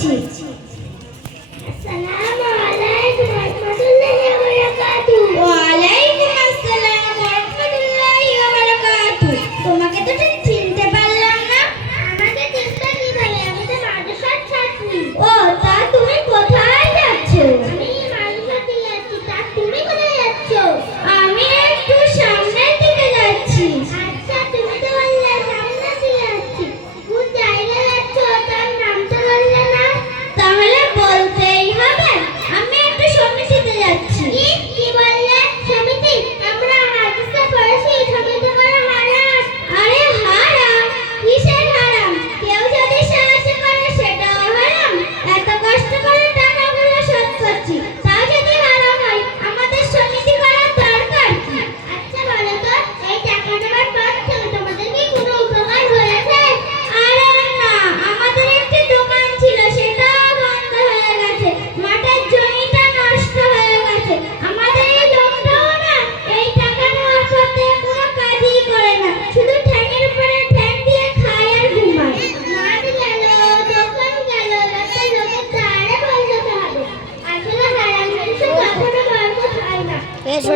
请进 eso